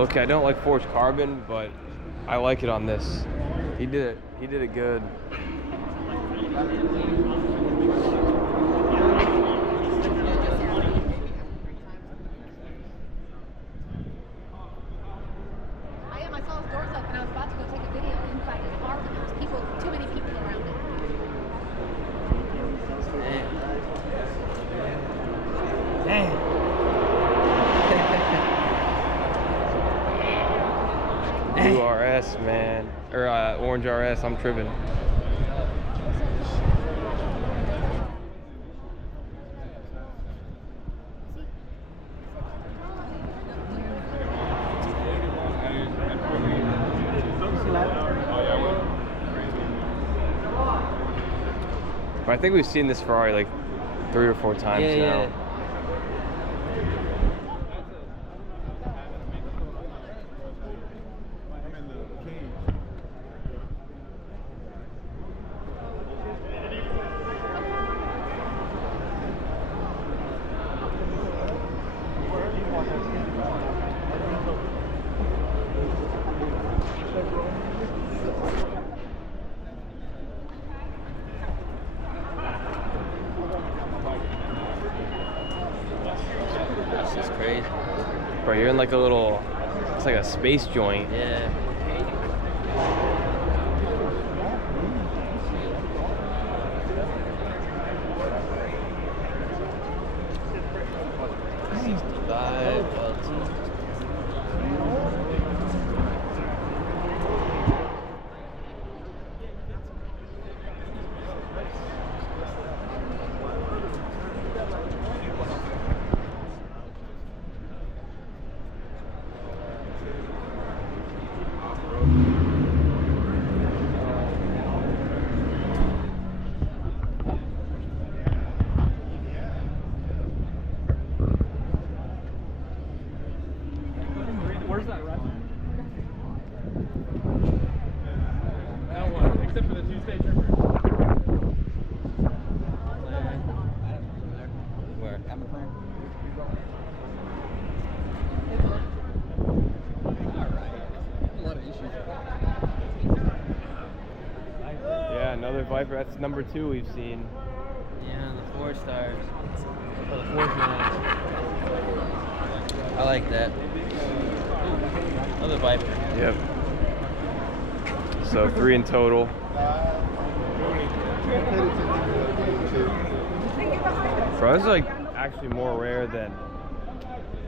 Okay, I don't like forged carbon, but I like it on this. He did it good. I saw his doors open and I was about to go take a video inside his car, but there was too many people around it. Blue RS, man, or orange RS. I'm tripping. I think we've seen this Ferrari like 3 or 4 times now. Yeah. This is crazy. Bro, you're in like a little, it's like a space joint. Yeah. Where's that rest? That one, except for the 2-stage river. Where? A lot of issues. Yeah, another Viper. That's number 2 we've seen. Yeah, the 4 stars. Oh, the 4 stars. I like that. Another Viper. Yep. So 3 in total. Bro, this is like actually more rare than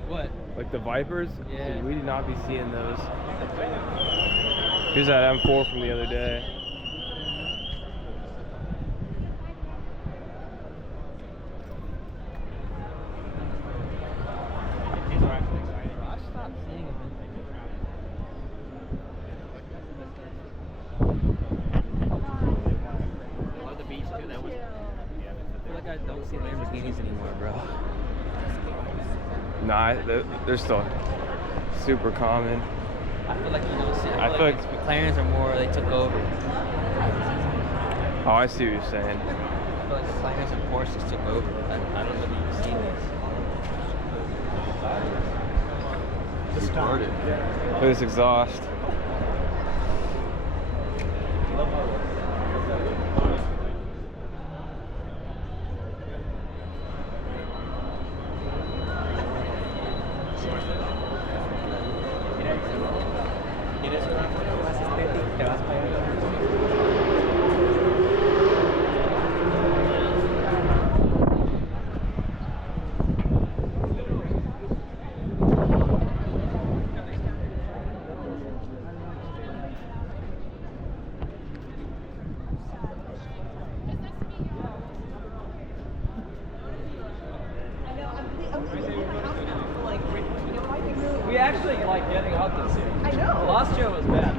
What? like the Vipers. Yeah. Dude, we did not be seeing those. Here's that M4 from the other day. I stopped seeing him. Love the beach too. That was. I feel like I don't see Lamborghinis anymore, bro. Nah, they're still super common. I feel like you don't see. I feel like McLarens are more. They took over. Oh, I see what you're saying. I feel like the McLarens and Porsches took over. I don't know if you've seen this. Look at this exhaust. We actually like getting out this year. I know. Last year was bad.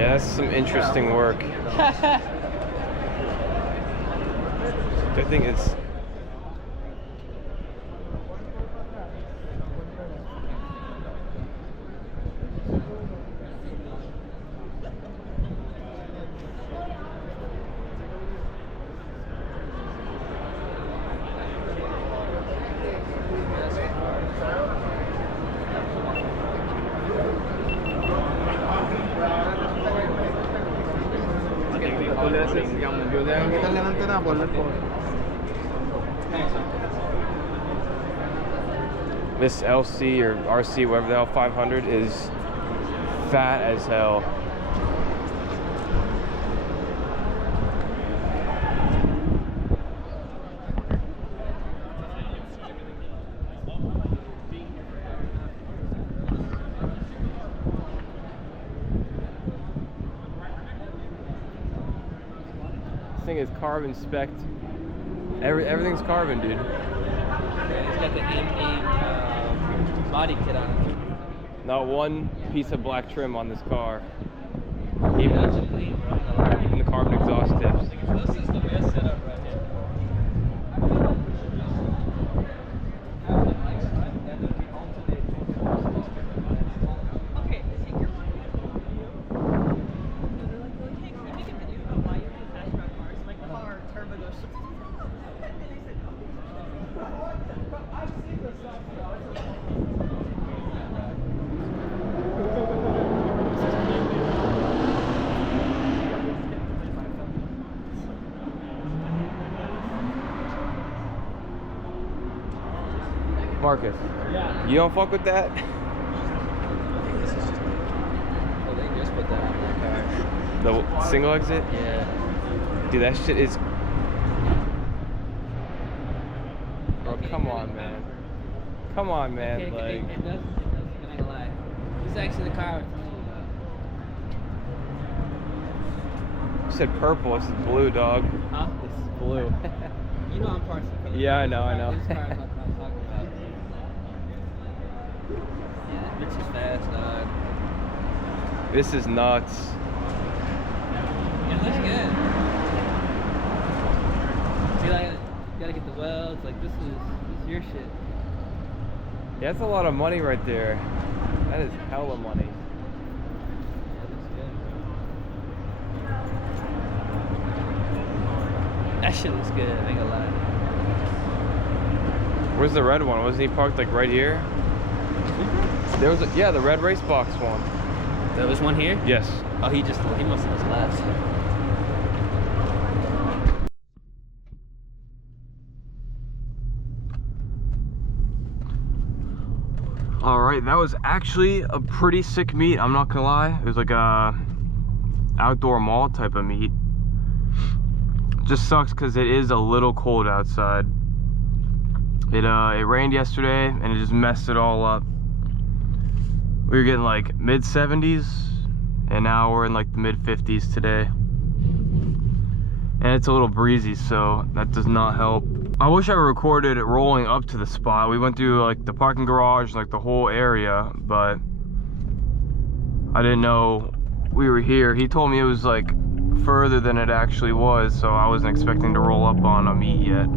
Yeah, that's some interesting work. Good thing it's. This LC or RC, whatever the hell, 500 is fat as hell. This thing is carbon spec'd. Everything's carbon, dude. It's got the M8 body kit on it. Not one piece of black trim on this car. Even Even the carbon exhaust tips. This is the best setup right here. Marcus, you don't fuck with that? Oh, they just put that on that car. The single exit? Yeah. Dude, that shit is. Bro, come on, man. Come on, man. It Like, does, I'm not gonna lie. This is actually the car. you said purple. This is blue, dog. Huh? This is blue. You know I'm partial for Yeah, I know, I know. This car is what I'm talking about. Yeah, that bitch is fast, dog. This is nuts. Yeah, it looks good. See, like, you gotta get the welds. Like, this is your shit. Yeah, that's a lot of money right there. That is hella money. Yeah, it looks good. That shit looks good, I ain't gonna lie. Where's the red one? Wasn't he parked like right here? There was yeah, the red race box one. There was one here? Yes. Oh, he must have just left. All right, that was actually a pretty sick meet. I'm not gonna lie. It was like a outdoor mall type of meet. Just sucks because it is a little cold outside. It rained yesterday and it just messed it all up. We were getting like mid 70s and now we're in like the mid 50s today. And it's a little breezy, so that does not help. I wish I recorded it rolling up to the spot. We went through like the parking garage, like the whole area, but I didn't know we were here. He told me it was like further than it actually was, so I wasn't expecting to roll up on a meet yet.